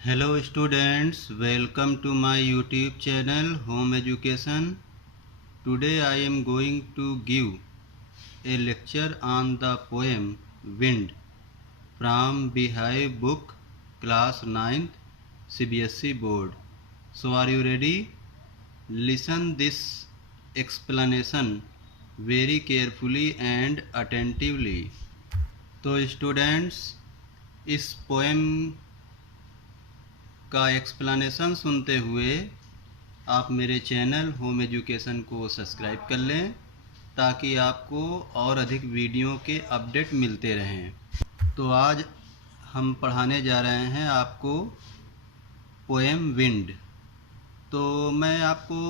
Hello students, welcome to my YouTube channel Home Education. Today I am going to give a lecture on the poem Wind from Beehive book class 9th CBSE board. So are you ready? Listen this explanation very carefully and attentively. तो students इस poem का explanation सुनते हुए आप मेरे channel home education को subscribe कर लें ताकि आपको और अधिक वीडियो के अपडेट मिलते रहें। तो आज हम पढ़ाने जा रहे हैं आपको पोएम विंड। तो मैं आपको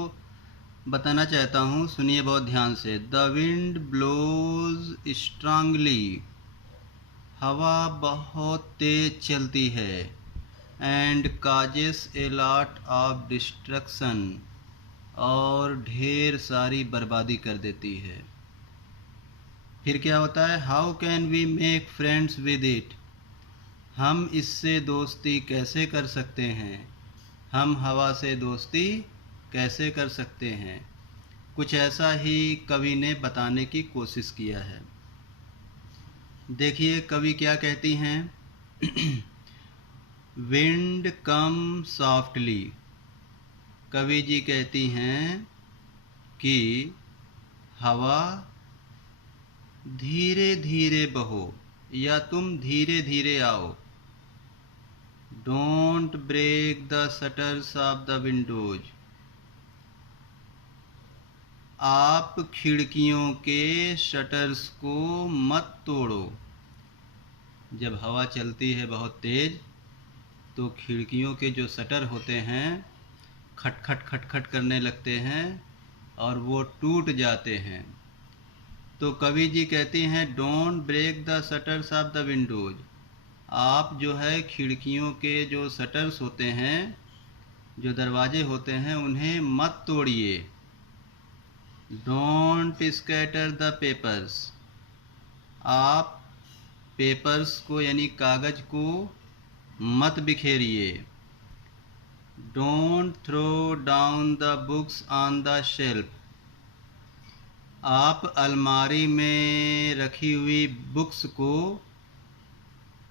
बताना चाहता हूँ, सुनिए बहुत ध्यान से। द विंड ब्लोज स्ट्रांगली, हवा बहुत तेज चलती है। And causes a lot of destruction, और ढेर सारी बर्बादी कर देती है। फिर क्या होता है? How can we make friends with it, हम इससे दोस्ती कैसे कर सकते हैं? हम हवा से दोस्ती कैसे कर सकते हैं? कुछ ऐसा ही कवि ने बताने की कोशिश किया है। देखिए कवि क्या कहती हैं। विंड कम सॉफ्टली, कवि जी कहती हैं कि हवा धीरे धीरे बहो या तुम धीरे धीरे आओ। Don't break the shutters of the windows, आप खिड़कियों के शटर्स को मत तोड़ो। जब हवा चलती है बहुत तेज तो खिड़कियों के जो शटर होते हैं खटखट खटखट करने लगते हैं और वो टूट जाते हैं। तो कवि जी कहती हैं don't break the shutters of the windows, आप जो है खिड़कियों के जो शटर्स होते हैं, जो दरवाजे होते हैं, उन्हें मत तोड़िए। डोंट स्कैटर द पेपर्स, आप पेपर्स को यानी कागज को मत बिखेरिए। Don't throw down the books on the shelf, आप अलमारी में रखी हुई बुक्स को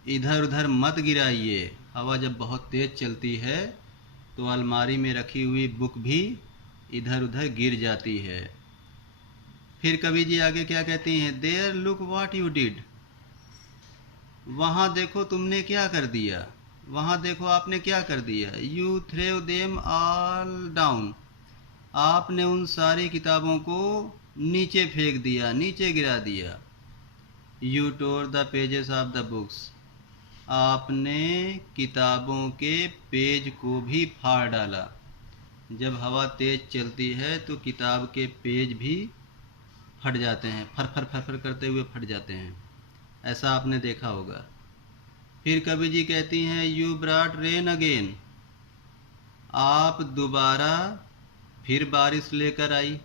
इधर उधर मत गिराइए। हवा जब बहुत तेज चलती है तो अलमारी में रखी हुई बुक भी इधर उधर गिर जाती है। फिर कवि जी आगे क्या कहती हैं? There look what you did, वहाँ देखो तुमने क्या कर दिया, वहाँ देखो आपने क्या कर दिया। यू थ्रेव देम ऑल डाउन, आपने उन सारी किताबों को नीचे फेंक दिया, नीचे गिरा दिया। You tore the pages of the books, आपने किताबों के पेज को भी फाड़ डाला। जब हवा तेज चलती है तो किताब के पेज भी फट जाते हैं, फर फर फर फर करते हुए फट जाते हैं, ऐसा आपने देखा होगा। फिर कवि जी कहती हैं यू ब्रॉट रेन अगेन, आप दोबारा फिर बारिश लेकर आई।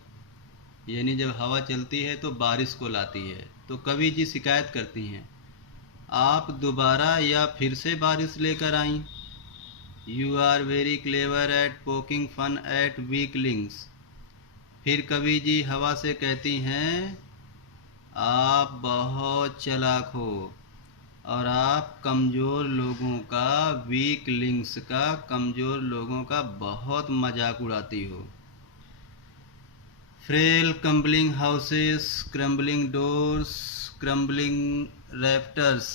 यानी जब हवा चलती है तो बारिश को लाती है। तो कवि जी शिकायत करती हैं आप दोबारा या फिर से बारिश लेकर आई। You are very clever at poking fun at weaklings, फिर कवि जी हवा से कहती हैं आप बहुत चालाक हो और आप कमज़ोर लोगों का, वीक लिंक्स का, कमज़ोर लोगों का बहुत मजाक उड़ाती हो। Frail crumbling houses, crumbling doors, crumbling rafters,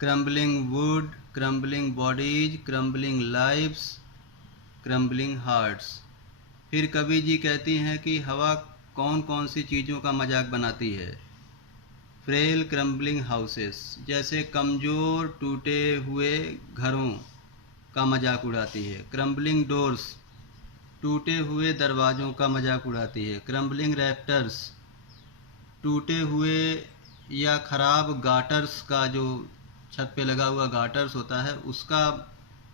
crumbling wood, crumbling bodies, crumbling lives, crumbling hearts. फिर कवि जी कहती हैं कि हवा कौन कौन सी चीज़ों का मजाक बनाती है। फ्रेल क्रम्बलिंग हाउसेस, जैसे कमज़ोर टूटे हुए घरों का मजाक उड़ाती है। क्रम्बलिंग डोर्स, टूटे हुए दरवाज़ों का मजाक उड़ाती है। क्रम्बलिंग रैफ्टर्स, टूटे हुए या ख़राब गाटर्स का, जो छत पे लगा हुआ गाटर्स होता है, उसका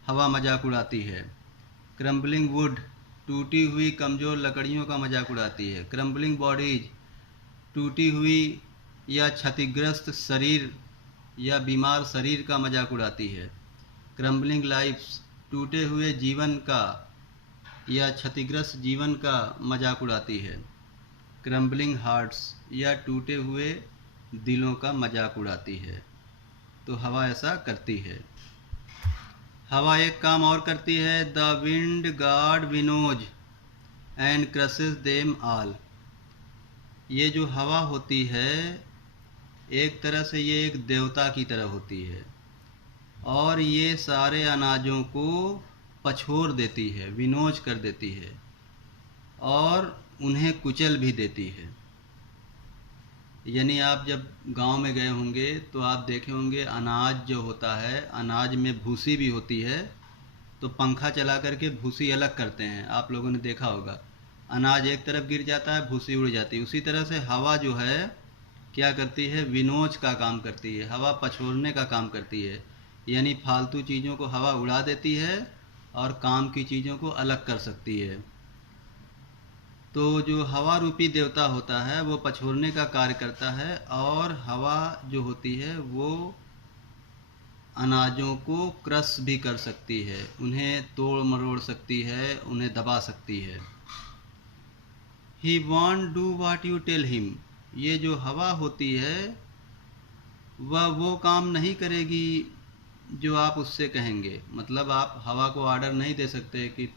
हवा मजाक उड़ाती है। क्रम्बलिंग वुड, टूटी हुई कमज़ोर लकड़ियों का मजाक उड़ाती है। क्रम्बलिंग बॉडीज, टूटी हुई या क्षतिग्रस्त शरीर या बीमार शरीर का मजाक उड़ाती है। क्रम्बलिंग लाइफ्स, टूटे हुए जीवन का या क्षतिग्रस्त जीवन का मजाक उड़ाती है। क्रम्बलिंग हार्ट्स या टूटे हुए दिलों का मजाक उड़ाती है। तो हवा ऐसा करती है। हवा एक काम और करती है, the wind god winnows and crushes them all. ये जो हवा होती है एक तरह से ये एक देवता की तरह होती है और ये सारे अनाजों को पछोर देती है, विनोज कर देती है और उन्हें कुचल भी देती है। यानी आप जब गांव में गए होंगे तो आप देखे होंगे अनाज जो होता है, अनाज में भूसी भी होती है, तो पंखा चला करके भूसी अलग करते हैं। आप लोगों ने देखा होगा, अनाज एक तरफ गिर जाता है, भूसी उड़ जाती है। उसी तरह से हवा जो है क्या करती है, विनोज का काम करती है, हवा पछोड़ने का काम करती है। यानी फालतू चीज़ों को हवा उड़ा देती है और काम की चीज़ों को अलग कर सकती है। तो जो हवा रूपी देवता होता है वो पछोड़ने का कार्य करता है और हवा जो होती है वो अनाजों को क्रश भी कर सकती है, उन्हें तोड़ मरोड़ सकती है, उन्हें दबा सकती है। He won't do what you tell him। ये जो हवा होती है वह वो काम नहीं करेगी जो आप उससे कहेंगे। मतलब आप हवा को ऑर्डर नहीं दे सकते कि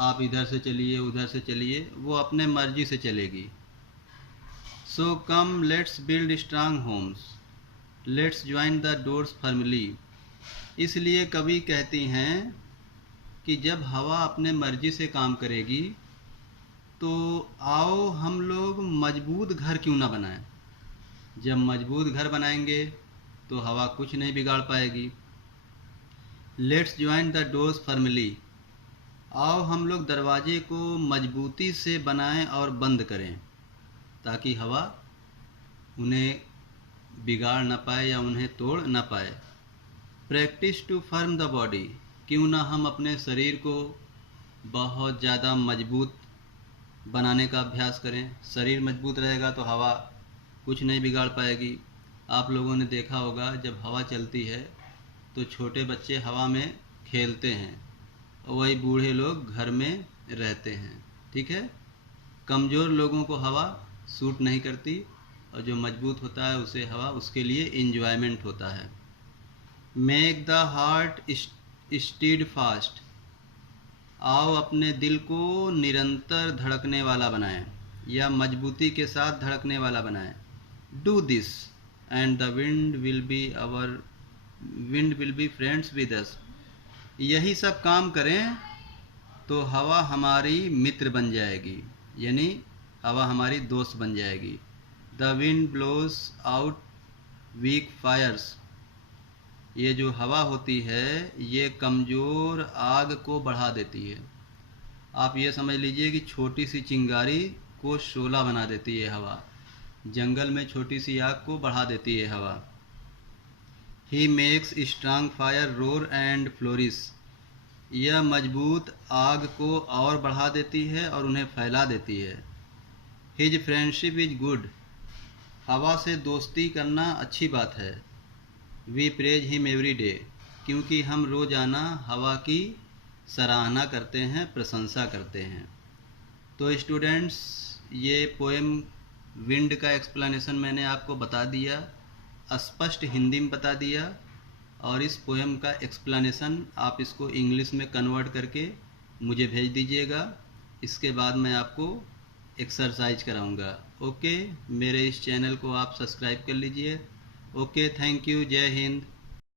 आप इधर से चलिए उधर से चलिए, वो अपने मर्जी से चलेगी। So come let's build strong homes, let's join the doors firmly. इसलिए कवि कहती हैं कि जब हवा अपने मर्जी से काम करेगी तो आओ हम लोग मजबूत घर क्यों ना बनाएं। जब मजबूत घर बनाएंगे तो हवा कुछ नहीं बिगाड़ पाएगी। Let's join the doors firmly, आओ हम लोग दरवाजे को मजबूती से बनाएं और बंद करें ताकि हवा उन्हें बिगाड़ ना पाए या उन्हें तोड़ ना पाए। Practice to firm the body, क्यों ना हम अपने शरीर को बहुत ज़्यादा मजबूत बनाने का अभ्यास करें। शरीर मजबूत रहेगा तो हवा कुछ नहीं बिगाड़ पाएगी। आप लोगों ने देखा होगा जब हवा चलती है तो छोटे बच्चे हवा में खेलते हैं और वही बूढ़े लोग घर में रहते हैं। ठीक है, कमज़ोर लोगों को हवा सूट नहीं करती और जो मजबूत होता है उसे हवा उसके लिए इंजॉयमेंट होता है। Make the heart stead fast, आओ अपने दिल को निरंतर धड़कने वाला बनाएं या मजबूती के साथ धड़कने वाला बनाएं। Do this and the wind will be friends with us. यही सब काम करें तो हवा हमारी मित्र बन जाएगी, यानी हवा हमारी दोस्त बन जाएगी। The wind blows out weak fires, ये जो हवा होती है ये कमज़ोर आग को बढ़ा देती है। आप ये समझ लीजिए कि छोटी सी चिंगारी को शोला बना देती है हवा, जंगल में छोटी सी आग को बढ़ा देती है हवा। He makes strong fire roar and flourish, यह मजबूत आग को और बढ़ा देती है और उन्हें फैला देती है। हिज फ्रेंडशिप इज गुड, हवा से दोस्ती करना अच्छी बात है। We praise him every day, क्योंकि हम रोज़ाना हवा की सराहना करते हैं, प्रशंसा करते हैं। तो स्टूडेंट्स, ये पोएम विंड का एक्सप्लेनेशन मैंने आपको बता दिया, स्पष्ट हिंदी में बता दिया, और इस पोएम का एक्सप्लेनेशन आप इसको इंग्लिश में कन्वर्ट करके मुझे भेज दीजिएगा। इसके बाद मैं आपको एक्सरसाइज कराऊंगा। ओके, मेरे इस चैनल को आप सब्सक्राइब कर लीजिए। ओके, थैंक यू, जय हिंद।